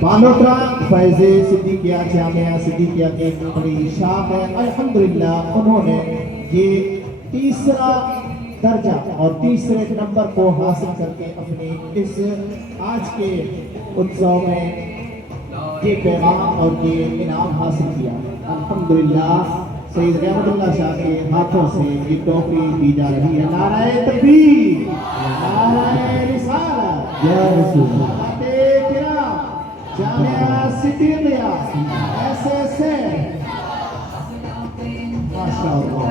बालोतरा फैज़ सिद्दीकिया जामिया सिद्दीकिया की बड़ी शाख है। अल्हम्दुलिल्लाह उन्होंने ये तीसरा दर्जा और तीसरे नंबर को हासिल करके अपने इस आज के उत्सव में ये पैगाम और ये इनाम हासिल किया। अल्हम्दुलिल्लाह सईद रहमतुल्लाह शाह के हाथों से ये टॉफी दी जा रही है। नाराए तकबीर, नाराए रिसालत, या रसूल अल्लाह। जामिया सिद्दीकिया ऐसे माशाअल्लाह,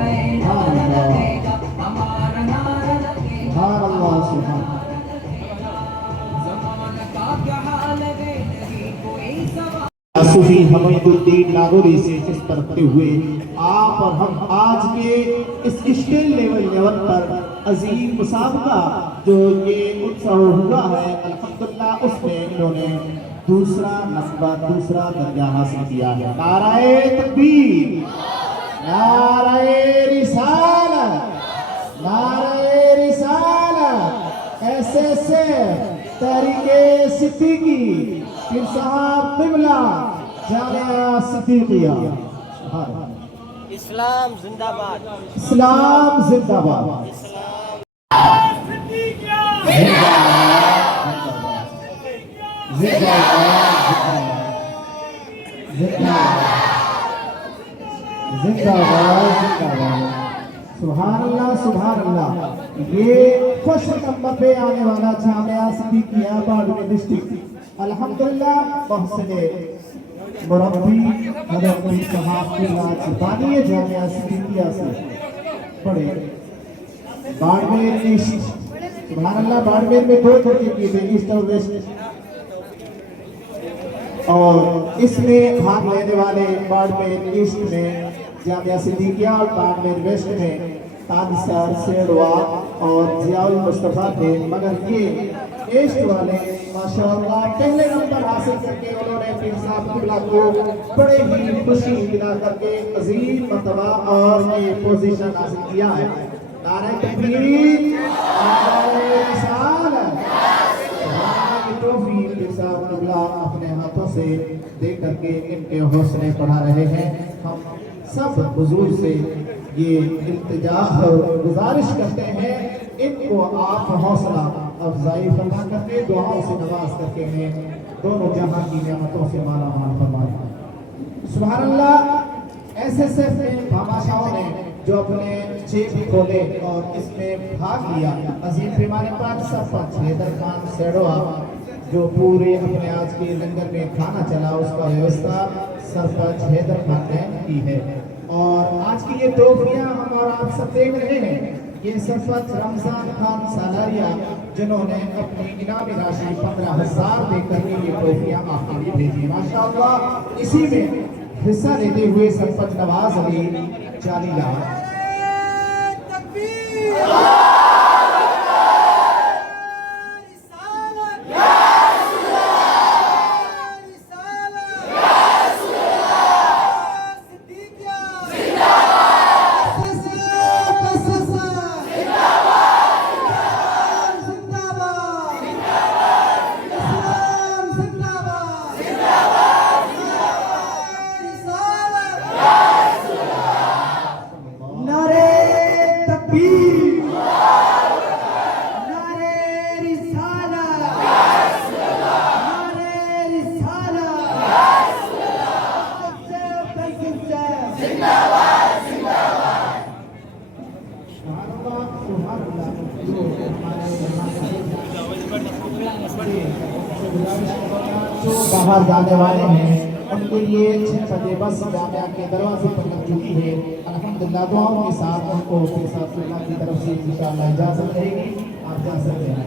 सूफी हमीदुद्दीन नागौरी से इस पर रखते हुए आप और हम आज के इस स्टेट लेवल पर अजीम मुसाबका जो ये उत्सव हुआ है अल्हम्दुलिल्लाह उसमें इन्होंने दूसरा नस्बा दूसरा दर्जा हासिल किया है। नाराए तकबीर, नाराए रिसालत, नाराए रिसालत। ऐसे तहरीके सिद्दीकी पीर साहब क़िबला जामिया सिद्दीकिया। इस्लाम जिंदाबाद, इस्लाम जिंदाबाद, सुभान अल्लाह, सुभान अल्लाह। ये फर्स्ट नंबर पे आने वाला जामिया सिद्दीकिया बाड़मेर डिस्ट्रिक्ट अल्हम्दुलिल्लाह मोहसिने मुरब्बी हज़रत पीर साहब क़िबला बानिए जामिया सिद्दीकिया से पढ़े बाड़मेर ईस्ट। सुभान अल्लाह। बाड़मेर में 2 तरीके किए थे, ईस्ट और वेस्ट, और इसमें भाग लेने वाले बाड़मेर ईस्ट में जामिया सिद्दीकिया और बाड़मेर वेस्ट में तानसर, सेड़वा और जियाउल मुस्तफा थे। मगर ये ईस्ट वाले माशाअल्लाह पहले नंबर हासिल करके उन्होंने पीर साहब क़िबला को बड़े ही खुशी दिला करके अजीम मर्तबा और ये पोजीशन हासिल किया है। नारे तकबीर, नारे रिसालत। ट्रॉफी पीर साहब क़िबला अपने हाथों से दे करके इनके हौसले बढ़ा रहे हैं। हम सब हुजूर से ये इल्तिजा और गुजारिश करते हैं इनको आप हौसला अफजाई फरमा करके दुआओं से नवाज करके हैं दोनों जहां की नेमतों से माला माल फरमाए। सुभान अल्लाह। एसएसएफ में भामाशाहों ने जो अपने चेक खोले और इसमें भाग लिया अजीम पैमाने पर सरपंच हैदर खान सेड़वा जो पूरे अपने आज के लंगर में खाना चला उसका व्यवस्था सरपंच हैदर खान ने की है। और आज की ये ट्रॉफियां हम और आप सब देख रहे हैं। ये सरपंच रमजान खान सालारिया जिन्होंने अपनी इनामी राशि 15,000 देकर के ये ट्रॉफियां आपके लिए भेजी माशाअल्लाह। इसी में हिस्सा लेते हुए सरपंच नवाज अली 40 लाख। बाहर जाने वाले हैं उनके लिए 6 बजे बस जामिया के दरवाजे पर लग चुकी है। अल्हम्दुलिल्लाह दुआओं के साथ उनको पीर साहब क़िबला की तरफ से इंशाअल्लाह इजाज़त रहेगी। आप जा सकते हैं।